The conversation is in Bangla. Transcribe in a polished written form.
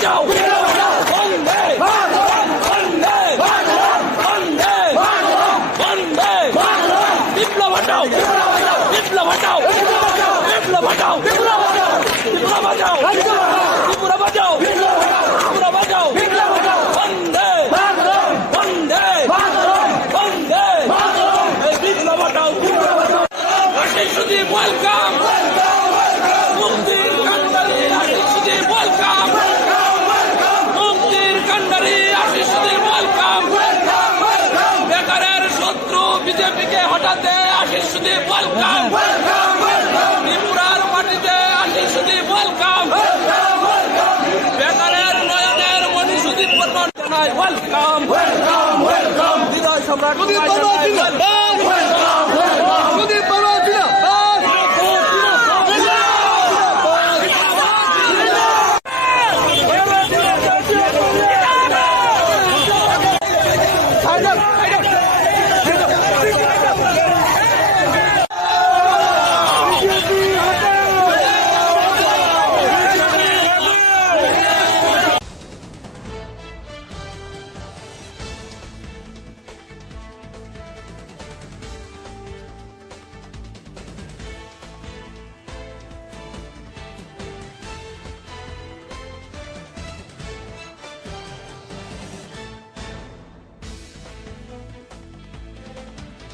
বাঁচাও বন্দে বন্দে বন্দে বন্দে বিপ্লব বাঁচাও বিপ্লব বাঁচাও বিপ্লব বাঁচাও বিপ্লব বাঁচাও ত্রিপুরা বাঁচাও ত্রিপুরা বাঁচাও বন্দে বন্দে বন্দে বিপ্লব বাঁচাও আশিস সুদীপ ওয়েলকাম মুক্তির কান্ডারি আশিস সুদীপ ওয়েলকাম মুক্তির কান্ডারি আশিস সুদীপ ওয়েলকাম বেকারের শত্রু বিজেপিকে হটাতে আশিস সুদীপ ওয়েলকাম ত্রিপুরার মাটিতে আশিস সুদীপ ওয়েলকাম বেকারের নয়নের মণি সুদীপ বর্মন জানাই ওয়েলকাম হৃদয় সম্রাট সুদীপ